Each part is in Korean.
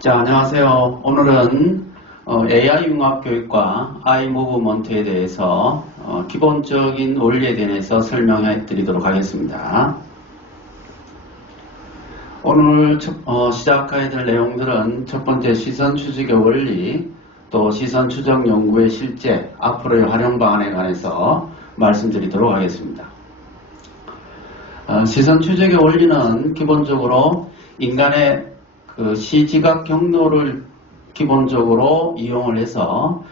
자, 안녕하세요. 오늘은 AI 융합 교육과 아이 무브먼트에 대해서 기본적인 원리에 대해서 설명해 드리도록 하겠습니다. 오늘 시작해야 될 내용들은 첫 번째 시선 추적의 원리, 또 시선 추적 연구의 실제, 앞으로의 활용 방안에 관해서 말씀드리도록 하겠습니다. 시선 추적의 원리는 기본적으로 인간의 그 시지각 경로를 기본적으로 이용을 해서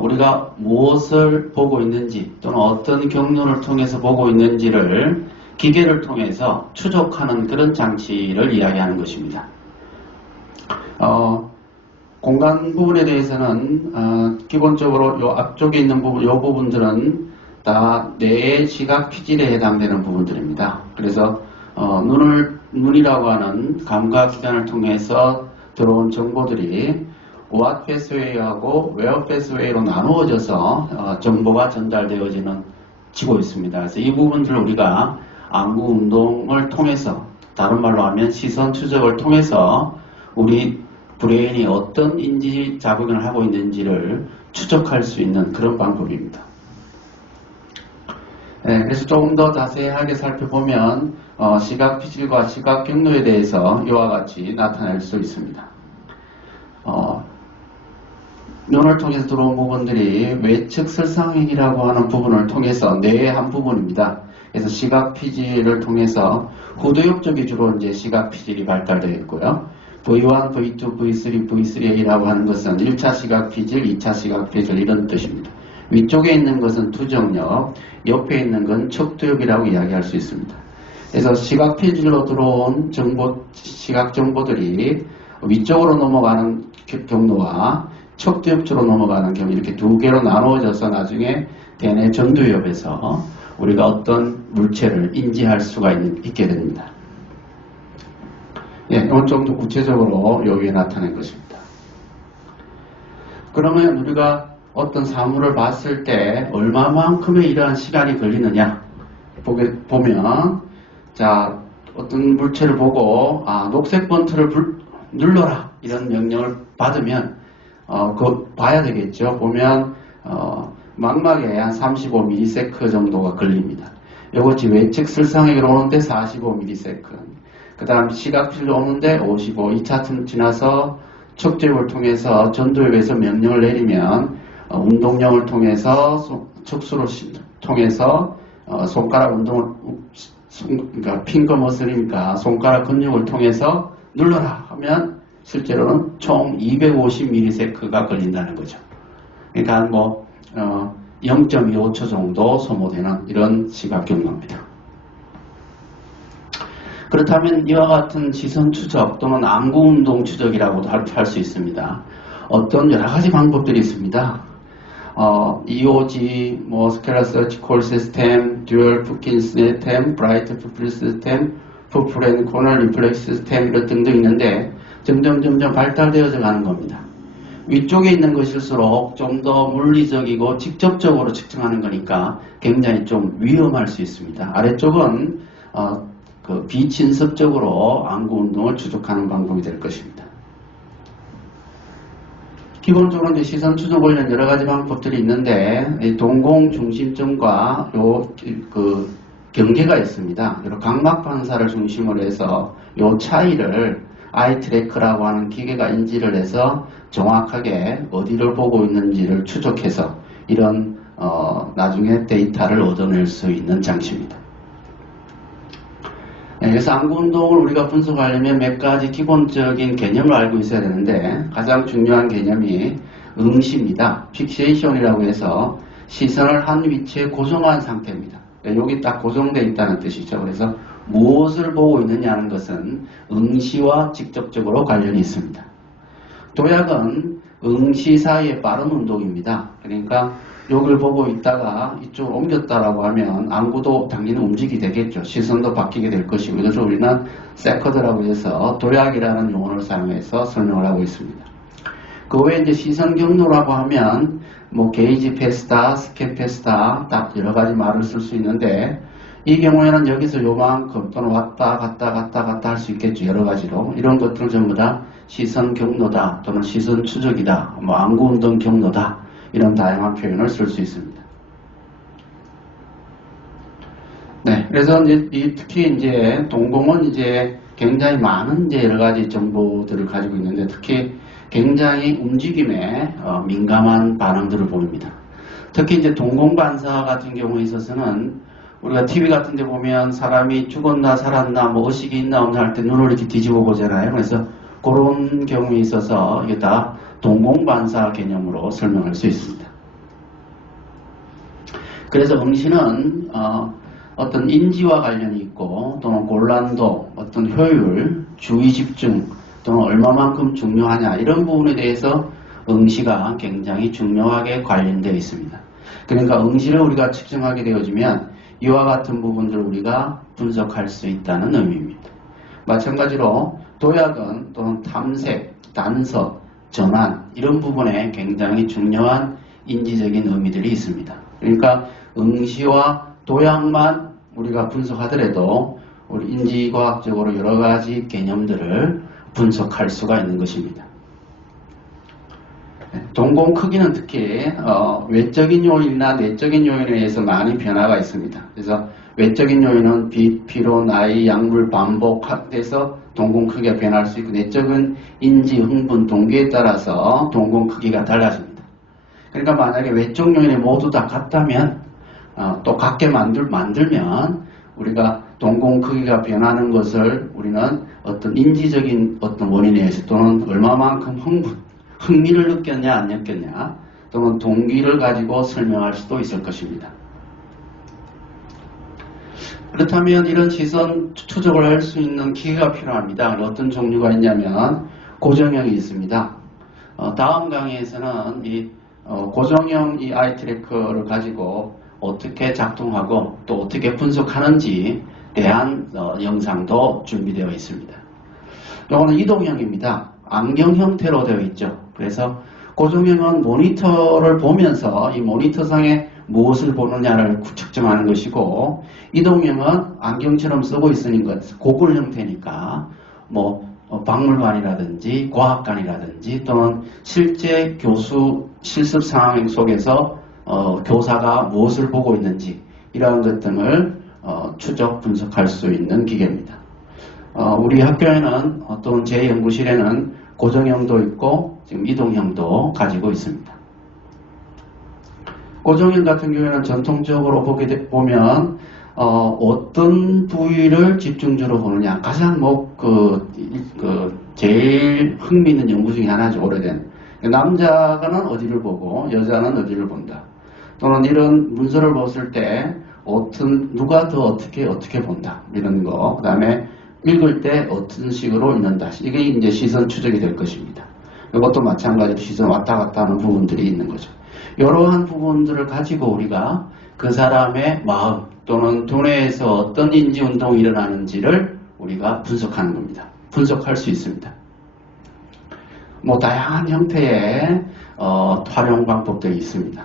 우리가 무엇을 보고 있는지 또는 어떤 경로를 통해서 보고 있는지를 기계를 통해서 추적하는 그런 장치를 이야기하는 것입니다. 공간 부분에 대해서는 기본적으로 요 앞쪽에 있는 부분, 요 부분들은 다 뇌의 시각 피질에 해당되는 부분들입니다. 그래서 눈이라고 하는 감각기관을 통해서 들어온 정보들이 What Pathway하고 Where Pathway로 나누어져서 정보가 전달되어지고 있습니다. 그래서 이 부분들을 우리가 안구 운동을 통해서, 다른 말로 하면 시선 추적을 통해서 우리 브레인이 어떤 인지 작용을 하고 있는지를 추적할 수 있는 그런 방법입니다. 네, 그래서 조금 더 자세하게 살펴보면 시각 피질과 시각 경로에 대해서 이와 같이 나타낼 수 있습니다. 눈을 통해서 들어온 부분들이 외측 설상행이라고 하는 부분을 통해서 뇌의 한 부분입니다. 그래서 시각 피질을 통해서 후두엽 쪽이 주로 이제 시각 피질이 발달되어 있고요. V1, V2, V3, V3A라고 하는 것은 1차 시각 피질, 2차 시각 피질 이런 뜻입니다. 위쪽에 있는 것은 투정엽, 옆에 있는 건 척두엽이라고 이야기할 수 있습니다. 그래서 시각 피질로 들어온 시각 정보들이 위쪽으로 넘어가는 경로와 척두엽 쪽으로 넘어가는 경로, 이렇게 두 개로 나누어져서 나중에 대뇌 전두엽에서 우리가 어떤 물체를 인지할 수가 있게 됩니다. 예, 이건 좀 더 구체적으로 여기에 나타낸 것입니다. 그러면 우리가 어떤 사물을 봤을 때 얼마만큼의 이러한 시간이 걸리느냐 보면, 자, 어떤 물체를 보고 녹색 번트를 눌러라 이런 명령을 받으면 그거 봐야 되겠죠. 보면 망막에 한 35ms 정도가 걸립니다. 이것이 외측 슬상액으로 오는데 45ms, 그 다음 시각필로 오는데 55, 2차쯤 지나서 척두엽을 통해서 전두엽에서 명령을 내리면 운동령을 통해서 척수를 통해서 손가락 운동을, 그러니까 핑거 머슬이니까 손가락 근육을 통해서 눌러라 하면 실제로는 총 250ms가 걸린다는 거죠. 그러니까 뭐 0.25초 정도 소모되는 이런 시각 경로입니다. 그렇다면 이와 같은 시선 추적 또는 안구 운동 추적이라고도 할 수 있습니다. 어떤 여러 가지 방법들이 있습니다. EOG, 스케일러 서치 콜 시스템, 듀얼 푸킨 시스템, 브라이트 푸플 시스템, 푸플 앤 코널 리플렉스 시스템 이런 등등 있는데 점점 발달되어져 가는 겁니다. 위쪽에 있는 것일수록 좀 더 물리적이고 직접적으로 측정하는 거니까 굉장히 좀 위험할 수 있습니다. 아래쪽은 비친섭적으로 안구 운동을 추적하는 방법이 될 것입니다. 기본적으로 이제 시선 추적 관련 여러 가지 방법들이 있는데 동공 중심점과 경계가 있습니다. 각막 반사를 중심으로 해서 요 차이를 아이 트래커라고 하는 기계가 인지를 해서 정확하게 어디를 보고 있는지를 추적해서 이런 나중에 데이터를 얻어낼 수 있는 장치입니다. 그래서 안구 운동을 우리가 분석하려면 몇 가지 기본적인 개념을 알고 있어야 되는데 가장 중요한 개념이 응시입니다. 픽세이션이라고 해서 시선을 한 위치에 고정한 상태입니다. 여기 딱 고정되어 있다는 뜻이죠. 그래서 무엇을 보고 있느냐는 것은 응시와 직접적으로 관련이 있습니다. 도약은 응시 사이의 빠른 운동입니다. 그러니까 여기를 보고 있다가 이쪽으로 옮겼다라고 하면 안구도 당연히 움직이게 되겠죠. 시선도 바뀌게 될 것이고, 이것을 우리는 세커드라고 해서 도약이라는 용어를 사용해서 설명을 하고 있습니다. 그 외에 이제 시선 경로라고 하면 게이지 패스다, 스캔 패스다 딱 여러 가지 말을 쓸 수 있는데 이 경우에는 여기서 요만큼 또는 왔다 갔다 할 수 있겠죠. 여러 가지로. 이런 것들은 전부 다 시선 경로다 또는 시선 추적이다, 뭐 안구 운동 경로다, 이런 다양한 표현을 쓸 수 있습니다. 네, 그래서 특히 이제 동공은 이제 굉장히 많은 이제 여러 가지 정보들을 가지고 있는데 특히 굉장히 움직임에 민감한 반응들을 보입니다. 특히 이제 동공 반사 같은 경우에 있어서는 우리가 TV 같은 데 보면 사람이 죽었나 살았나 뭐 의식이 있나 없나 할 때 눈을 이렇게 뒤집어 보잖아요. 그래서 그런 경우에 있어서 이게 다 동공 반사 개념으로 설명할 수 있습니다. 그래서 응시는 어떤 인지와 관련이 있고 또는 곤란도, 어떤 효율, 주의 집중 또는 얼마만큼 중요하냐 이런 부분에 대해서 응시가 굉장히 중요하게 관련되어 있습니다. 그러니까 응시를 우리가 측정하게 되어지면 이와 같은 부분들을 우리가 분석할 수 있다는 의미입니다. 마찬가지로 도약은 또는 탐색, 단서, 전환 이런 부분에 굉장히 중요한 인지적인 의미들이 있습니다. 그러니까 응시와 도약만 우리가 분석하더라도 우리 인지과학적으로 여러 가지 개념들을 분석할 수가 있는 것입니다. 동공 크기는 특히 외적인 요인이나 내적인 요인에 의해서 많이 변화가 있습니다. 그래서 외적인 요인은 빛, 피로, 나이, 약물, 반복해서 동공 크기가 변할 수 있고 내적인 인지, 흥분, 동기에 따라서 동공 크기가 달라집니다. 그러니까 만약에 외적 요인이 모두 다 같다면 또 같게 만들면 우리가 동공 크기가 변하는 것을 우리는 어떤 인지적인 어떤 원인에 의해서 또는 얼마만큼 흥미를 느꼈냐 안 느꼈냐 또는 동기를 가지고 설명할 수도 있을 것입니다. 그렇다면 이런 시선 추적을 할 수 있는 기계가 필요합니다. 어떤 종류가 있냐면 고정형이 있습니다. 다음 강의에서는 이 고정형 이 아이 트래커를 가지고 어떻게 작동하고 또 어떻게 분석하는지 대한 영상도 준비되어 있습니다. 이거는 이동형입니다. 안경 형태로 되어 있죠. 그래서 고정형은 모니터를 보면서 이 모니터상에 무엇을 보느냐를 측정하는 것이고 이동형은 안경처럼 쓰고 있으니까 고글 형태니까 뭐 박물관이라든지 과학관이라든지 또는 실제 교수 실습 상황 속에서 교사가 무엇을 보고 있는지 이러한 것 등을 추적 분석할 수 있는 기계입니다. 우리 학교에는 또는 제 연구실에는 고정형도 있고 지금 이동형도 가지고 있습니다. 고정형 같은 경우에는 전통적으로 보면 어떤 부위를 집중적으로 보느냐 가장 제일 흥미있는 연구 중에 하나죠. 오래된 남자는 어디를 보고 여자는 어디를 본다. 또는 이런 문서를 봤을 때 누가 더 어떻게 본다 이런 거. 그 다음에 읽을 때 어떤 식으로 읽는다. 이게 이제 시선 추적이 될 것입니다. 이것도 마찬가지로 시선 왔다 갔다 하는 부분들이 있는 거죠. 이러한 부분들을 가지고 우리가 그 사람의 마음 또는 두뇌에서 어떤 인지 운동이 일어나는지를 우리가 분석하는 겁니다. 분석할 수 있습니다. 다양한 형태의 활용 방법들이 있습니다.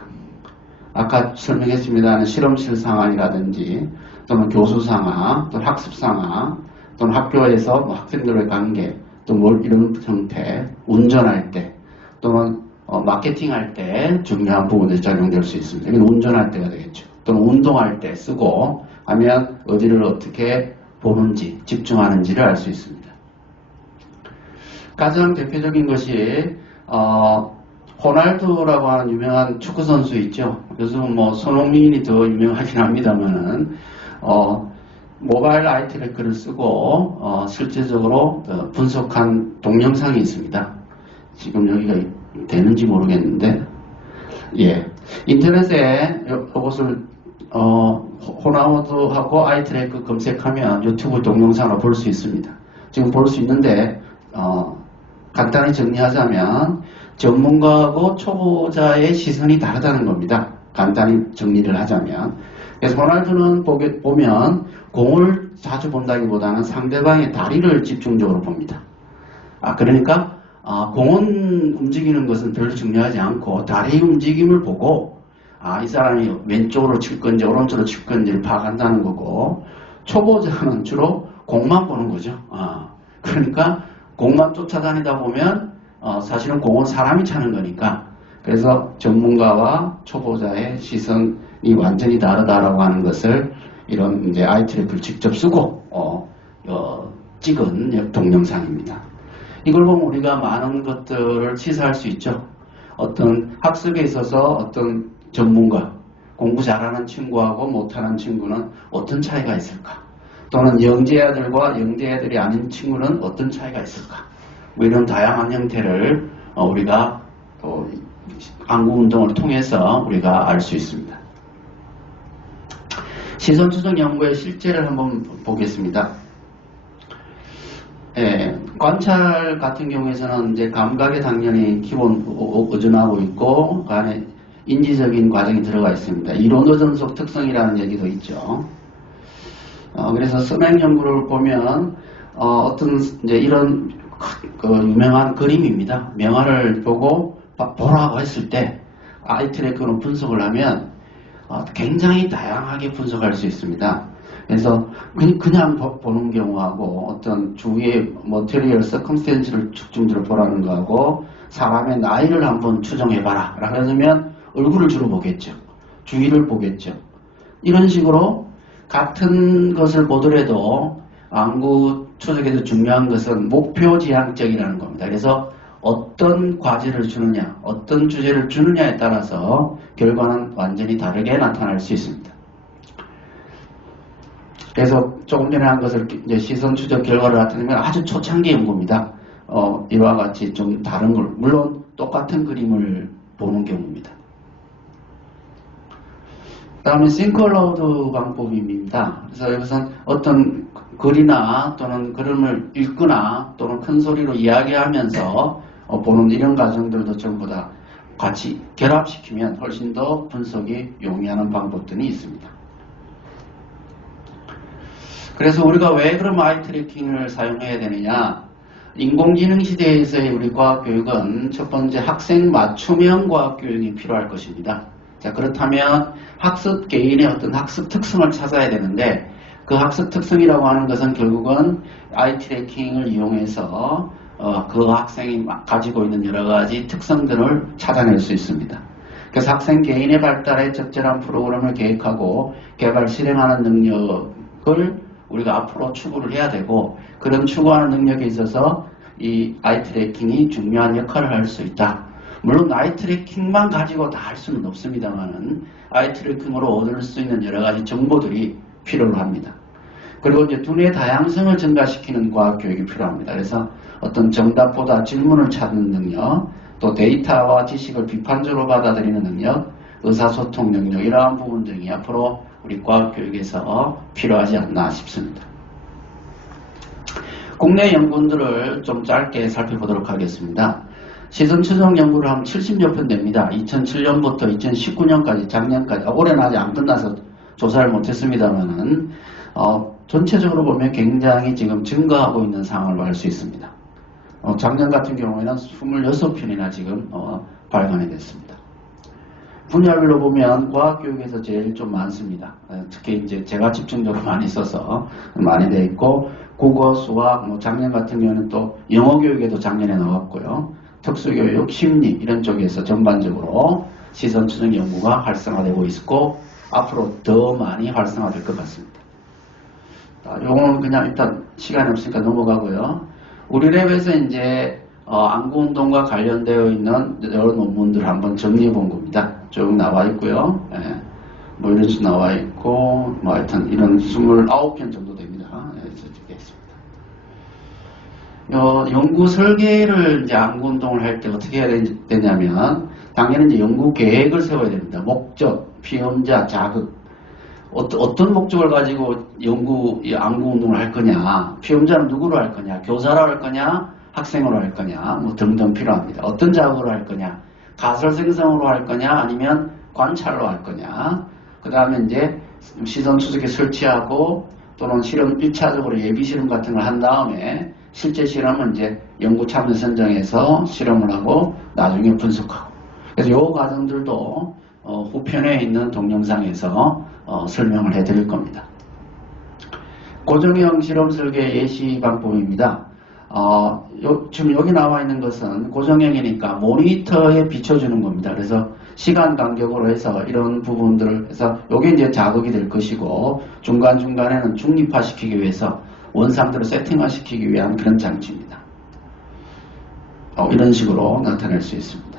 아까 설명했습니다만 실험실 상황이라든지 또는 교수 상황, 또는 학습 상황, 또는 학교에서 학생들의 관계, 또 이런 형태, 운전할 때, 또는 마케팅할 때 중요한 부분들이 적용될 수 있습니다. 이건 운전할 때가 되겠죠. 또는 운동할 때 쓰고 하면 어디를 어떻게 보는지, 집중하는지를 알 수 있습니다. 가장 대표적인 것이 호날두라고 하는 유명한 축구 선수 있죠. 요즘 손흥민이 더 유명하긴 합니다만은 모바일 아이 트래커를 쓰고 실제적으로 분석한 동영상이 있습니다. 지금 여기가 되는지 모르겠는데, 예, 인터넷에 이것을 호날두하고 아이 트래커 검색하면 유튜브 동영상으로 볼 수 있습니다. 지금 볼 수 있는데 간단히 정리하자면 전문가하고 초보자의 시선이 다르다는 겁니다. 간단히 정리를 하자면. 그래서 호날두는 보면 공을 자주 본다기보다는 상대방의 다리를 집중적으로 봅니다. 그러니까 공은 움직이는 것은 별로 중요하지 않고 다리 움직임을 보고 이 사람이 왼쪽으로 칠 건지 오른쪽으로 칠 건지를 파악한다는 거고, 초보자는 주로 공만 보는 거죠. 그러니까 공만 쫓아다니다 보면 사실은 공은 사람이 차는 거니까, 그래서 전문가와 초보자의 시선이 완전히 다르다라고 하는 것을 이런 이제 아이트래크를 직접 쓰고 찍은 동영상입니다. 이걸 보면 우리가 많은 것들을 시사할 수 있죠. 어떤 학습에 있어서 어떤 전문가, 공부 잘하는 친구하고 못하는 친구는 어떤 차이가 있을까? 또는 영재아들과 영재아들이 아닌 친구는 어떤 차이가 있을까? 뭐 이런 다양한 형태를 우리가 또 안구운동을 통해서 우리가 알 수 있습니다. 시선추적 연구의 실제를 한번 보겠습니다. 관찰 같은 경우에서는 이제 감각에 당연히 기본 의존하고 있고 그 안에 인지적인 과정이 들어가 있습니다. 이론 의존속 특성이라는 얘기도 있죠. 그래서 서맥 연구를 보면 어떤 이제 이런 유명한 그림입니다. 명화를 보고 보라고 했을 때 아이트래크로 분석을 하면 굉장히 다양하게 분석할 수 있습니다. 그래서 그냥 보는 경우하고 어떤 주위의 머티리얼 서컴스텐츠를 특징들을 보라는 거하고 사람의 나이를 한번 추정해봐라 라고 하면 얼굴을 주로 보겠죠. 주위를 보겠죠. 이런 식으로 같은 것을 보더라도 안구 추적에서 중요한 것은 목표 지향적이라는 겁니다. 그래서 어떤 과제를 주느냐, 어떤 주제를 주느냐에 따라서 결과는 완전히 다르게 나타날 수 있습니다. 그래서 조금 전에 한 것을 이제 시선 추적 결과를 나타내면 아주 초창기 연구입니다. 이와 같이 좀 다른 걸, 물론 똑같은 그림을 보는 경우입니다. 다음에 싱크로우드 방법입니다. 그래서 여기서는 어떤 글이나 또는 그림을 읽거나 또는 큰 소리로 이야기하면서 보는 이런 과정들도 전부 다 같이 결합시키면 훨씬 더 분석이 용이하는 방법들이 있습니다. 그래서 우리가 왜 그럼 아이 트래킹을 사용해야 되느냐? 인공지능 시대에서의 우리 과학교육은 첫 번째 학생 맞춤형 과학교육이 필요할 것입니다. 자, 그렇다면 학습 개인의 어떤 학습 특성을 찾아야 되는데 그 학습 특성이라고 하는 것은 결국은 아이 트래킹을 이용해서 그 학생이 가지고 있는 여러 가지 특성들을 찾아낼 수 있습니다. 그래서 학생 개인의 발달에 적절한 프로그램을 계획하고 개발 실행하는 능력을 우리가 앞으로 추구를 해야 되고 그런 추구하는 능력에 있어서 이 아이 트래킹이 중요한 역할을 할 수 있다. 물론 아이 트래킹만 가지고 다 할 수는 없습니다만은 아이 트래킹으로 얻을 수 있는 여러 가지 정보들이 필요로 합니다. 그리고 이제 두뇌의 다양성을 증가시키는 과학 교육이 필요합니다. 그래서 어떤 정답보다 질문을 찾는 능력, 또 데이터와 지식을 비판적으로 받아들이는 능력, 의사소통 능력 이러한 부분 등이 앞으로 우리 과학 교육에서 필요하지 않나 싶습니다. 국내 연구들을 좀 짧게 살펴보도록 하겠습니다. 시선 추적 연구를 하면 70여 편 됩니다. 2007년부터 2019년까지 작년까지 올해는 아직 안 끝나서 조사를 못했습니다만은 전체적으로 보면 굉장히 지금 증가하고 있는 상황을 알 수 있습니다. 작년 같은 경우에는 26편이나 지금 발간이 됐습니다. 분야별로 보면 과학교육에서 제일 좀 많습니다. 특히 이제 제가 집중적으로 많이 써서 많이 돼 있고 국어, 수학, 작년 같은 경우는 또 영어 교육에도 작년에 나왔고요. 특수교육, 심리 이런 쪽에서 전반적으로 시선 추적 연구가 활성화되고 있고 앞으로 더 많이 활성화될 것 같습니다. 요거는 그냥 일단 시간이 없으니까 넘어가고요. 우리 랩에서 이제 안구 운동과 관련되어 있는 여러 논문들 한번 정리해 본 겁니다. 쭉 나와 있고요. 뭐 이런 식으로 나와 있고 뭐 하여튼 이런 29편 정도 됩니다. 연구 설계를 이제 안구 운동을 할 때 어떻게 해야 되냐면 당연히 이제 연구 계획을 세워야 됩니다. 목적, 피험자, 자극. 어떤 목적을 가지고 안구 운동을 할 거냐, 피험자는 누구로 할 거냐, 교사로 할 거냐, 학생으로 할 거냐, 뭐 등등 필요합니다. 어떤 자극으로 할 거냐, 가설 생성으로 할 거냐, 아니면 관찰로 할 거냐. 그 다음에 이제 시선 추적에 설치하고 또는 실험 1차적으로 예비 실험 같은 걸 한 다음에 실제 실험은 이제 연구 참여 선정해서 실험을 하고 나중에 분석하고. 그래서 이 과정들도 후편에 있는 동영상에서 설명을 해드릴 겁니다. 고정형 실험 설계 예시 방법입니다. 지금 여기 나와 있는 것은 고정형이니까 모니터에 비춰주는 겁니다. 그래서 시간 간격으로 해서 이런 부분들을 해서 이게 이제 자극이 될 것이고 중간중간에는 중립화시키기 위해서 원상대로 세팅화시키기 위한 그런 장치입니다. 이런 식으로 나타낼 수 있습니다.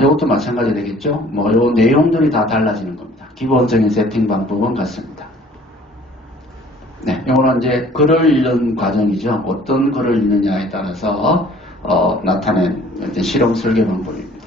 이것도 마찬가지 되겠죠. 요 내용들이 다 달라지는 겁니다. 기본적인 세팅 방법은 같습니다. 네, 이거는 이제 글을 읽는 과정이죠. 어떤 글을 읽느냐에 따라서 나타낸 이제 실험 설계 방법입니다.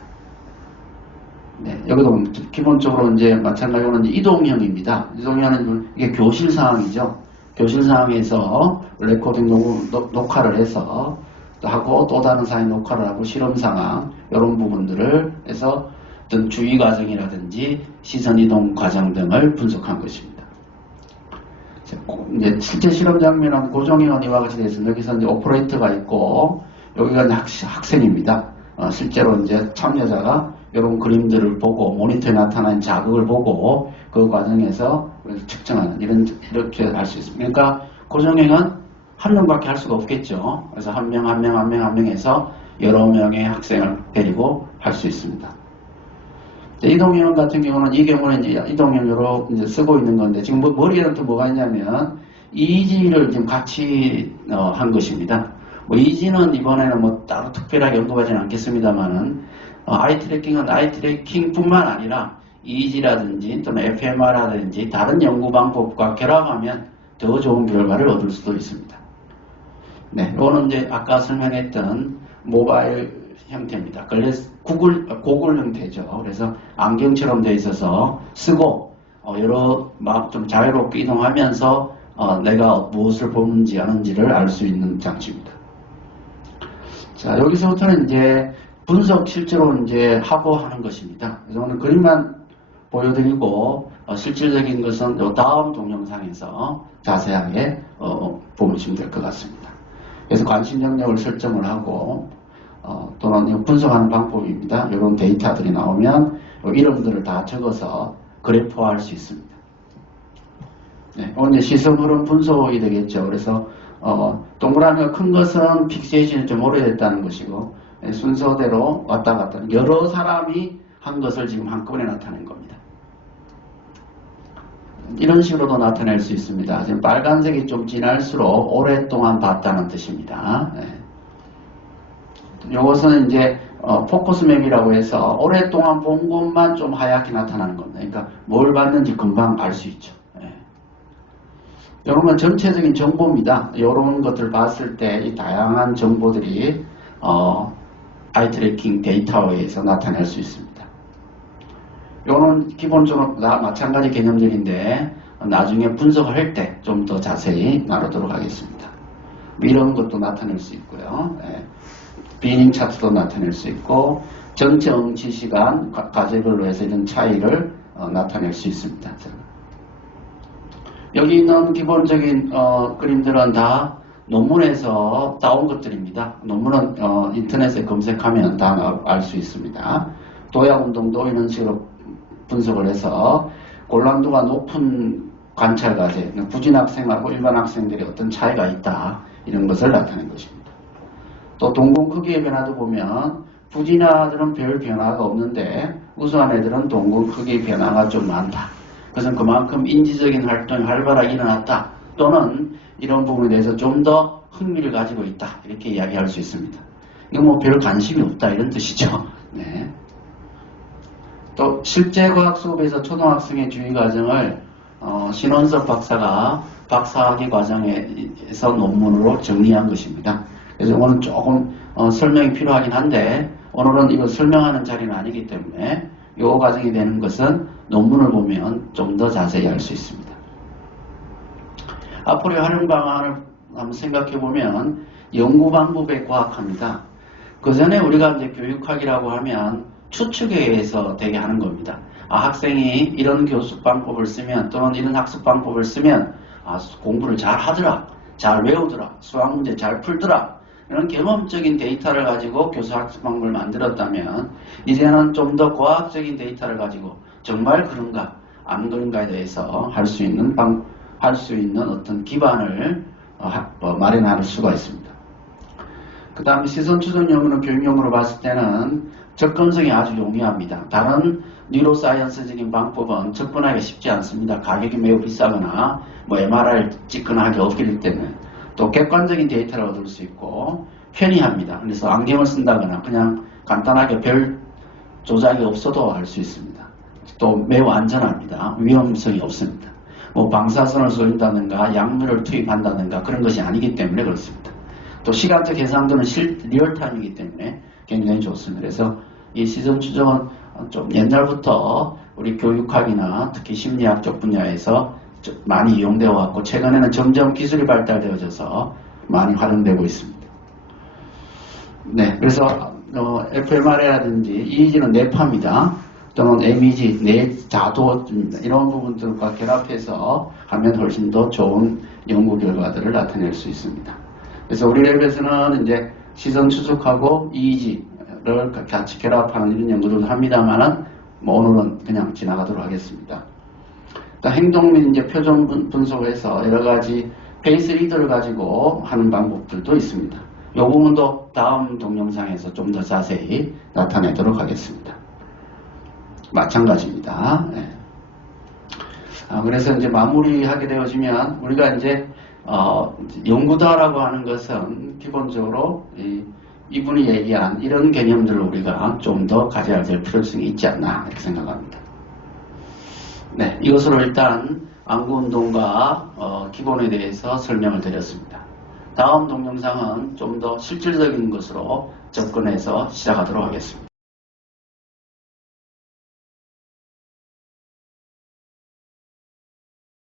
네, 여기도 기본적으로 이제 마찬가지로 이제 이동형입니다. 이동형은 이게 교실 상황이죠. 교실 상황에서 레코딩 녹화를 해서 하고 또 다른 사람이 녹화를 하고 실험 상황 이런 부분들을 해서 어떤 주의 과정이라든지 시선 이동 과정 등을 분석한 것입니다. 이제 실제 실험 장면은 고정형은 이와 같이 되어 있습니다. 여기서 이제 오퍼레이터가 있고 여기가 이제 학생입니다. 실제로 이제 참여자가 이런 그림들을 보고 모니터에 나타난 자극을 보고 그 과정에서 측정하는 이렇게 할 수 있습니다. 그러니까 고정형은 한 명밖에 할 수가 없겠죠. 그래서 한 명 해서 여러 명의 학생을 데리고 할 수 있습니다. 이동형 같은 경우는 이 경우는 이제 이동형으로 이제 쓰고 있는 건데 지금 머리에는 또 뭐가 있냐면 이지를 지금 같이 한 것입니다. 이지는 이번에는 따로 특별하게 언급하지는 않겠습니다만은 아이 트래킹은 아이 트래킹뿐만 아니라 이지라든지 또는 FMR라든지 다른 연구 방법과 결합하면 더 좋은 결과를 얻을 수도 있습니다. 네, 이거는 이제 아까 설명했던 모바일 형태입니다. 고글 형태죠. 그래서 안경처럼 되어 있어서 쓰고 여러 좀 자유롭게 이동하면서 내가 무엇을 보는지 아는지를 알 수 있는 장치입니다. 자, 여기서부터는 이제 분석 실제로 이제 하고 하는 것입니다. 그래서 오늘 그림만 보여드리고 실질적인 것은 이 다음 동영상에서 자세하게 보시면 될 것 같습니다. 그래서 관심 영역을 설정을 하고 또는 분석하는 방법입니다. 이런 데이터들이 나오면 이름들을 다 적어서 그래프화할 수 있습니다. 네, 오늘 시선 흐름 분석이 되겠죠. 그래서 동그라미가 큰 것은 픽세이션이 좀 오래됐다는 것이고 순서대로 왔다 갔다 여러 사람이 한 것을 지금 한꺼번에 나타낸 겁니다. 이런 식으로도 나타낼 수 있습니다. 지금 빨간색이 좀 진할수록 오랫동안 봤다는 뜻입니다. 네. 이것은 이제 포커스맵이라고 해서 오랫동안 본 것만 좀 하얗게 나타나는 겁니다. 그러니까 뭘 봤는지 금방 알 수 있죠. 네. 이런 건 전체적인 정보입니다. 이런 것들을 봤을 때 이 다양한 정보들이 아이 트래킹 데이터에 의해서 나타낼 수 있습니다. 이거는 기본적으로 마찬가지 개념들인데 나중에 분석을 할 때 좀 더 자세히 나누도록 하겠습니다. 이런 것도 나타낼 수 있고요. 네. 비닝 차트도 나타낼 수 있고 전체 응치 시간 과제별로 해서 이런 차이를 나타낼 수 있습니다. 여기 있는 기본적인 그림들은 다 논문에서 따온 것들입니다. 논문은 인터넷에 검색하면 다 알 수 있습니다. 도약운동도 이런 식으로 분석을 해서 골란도가 높은 관찰 과제, 부진 학생하고 일반 학생들이 어떤 차이가 있다 이런 것을 나타낸 것입니다. 또 동공 크기의 변화도 보면 부진아들은 별 변화가 없는데 우수한 애들은 동공 크기의 변화가 좀 많다. 그것은 그만큼 인지적인 활동이 활발하게 일어났다. 또는 이런 부분에 대해서 좀 더 흥미를 가지고 있다. 이렇게 이야기할 수 있습니다. 이거 별 관심이 없다 이런 뜻이죠. 네. 또 실제 과학 수업에서 초등학생의 주의 과정을 신원섭 박사가 박사학위 과정에서 논문으로 정리한 것입니다. 그래서 오늘 조금 설명이 필요하긴 한데 오늘은 이거 설명하는 자리는 아니기 때문에 이 과정이 되는 것은 논문을 보면 좀 더 자세히 알 수 있습니다. 앞으로의 활용 방안을 한번 생각해 보면 연구 방법의 과학입니다. 그 전에 우리가 이제 교육학이라고 하면 추측에 의해서 되게 하는 겁니다. 학생이 이런 교습 방법을 쓰면 또는 이런 학습 방법을 쓰면 공부를 잘 하더라, 잘 외우더라, 수학 문제 잘 풀더라, 이런 경험적인 데이터를 가지고 교수학습 방법을 만들었다면 이제는 좀 더 과학적인 데이터를 가지고 정말 그런가 안 그런가에 대해서 할 수 있는 어떤 기반을 마련할 수가 있습니다. 그 다음에 시선 추적 연구는 교육용으로 봤을 때는 접근성이 아주 용이합니다. 다른 뉴로사이언스적인 방법은 접근하기 쉽지 않습니다. 가격이 매우 비싸거나 뭐 MRI를 찍거나 하기 없기 때문에 또 객관적인 데이터를 얻을 수 있고 편리합니다. 그래서 안경을 쓴다거나 그냥 간단하게 별 조작이 없어도 할 수 있습니다. 또 매우 안전합니다. 위험성이 없습니다. 뭐 방사선을 쏘인다든가 약물을 투입한다든가 그런 것이 아니기 때문에 그렇습니다. 또 시간적 계산도는 리얼타임이기 때문에 굉장히 좋습니다. 그래서 이 시선 추정은 좀 옛날부터 우리 교육학이나 특히 심리학 쪽 분야에서 많이 이용되어 왔고 최근에는 점점 기술이 발달되어져서 많이 활용되고 있습니다. 네, 그래서 fMRI라든지 EEG는 뇌파입니다. 또는 MEG, 뇌자도 이런 부분들과 결합해서 하면 훨씬 더 좋은 연구 결과들을 나타낼 수 있습니다. 그래서 우리 랩에서는 이제 시선 추적하고 EEG를 같이 결합하는 이런 연구들도 합니다만은 뭐 오늘은 그냥 지나가도록 하겠습니다. 행동 및 이제 표정 분석에서 여러 가지 페이스 리더를 가지고 하는 방법들도 있습니다. 이 부분도 다음 동영상에서 좀 더 자세히 나타내도록 하겠습니다. 마찬가지입니다. 네. 그래서 이제 마무리하게 되어지면 우리가 이제 연구다라고 하는 것은 기본적으로 이분이 얘기한 이런 개념들을 우리가 좀 더 가져야 될 필요성이 있지 않나 이렇게 생각합니다. 네, 이것으로 일단 안구운동과 기본에 대해서 설명을 드렸습니다. 다음 동영상은 좀 더 실질적인 것으로 접근해서 시작하도록 하겠습니다.